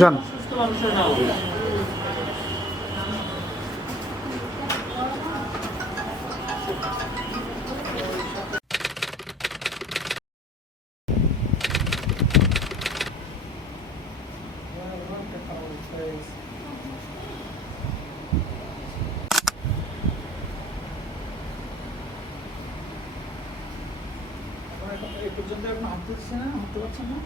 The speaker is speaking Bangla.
যান। সুস্থ মানুষের নেওয়া উচিত। এই পর্যন্ত এখন হাঁটতে পারছেন না?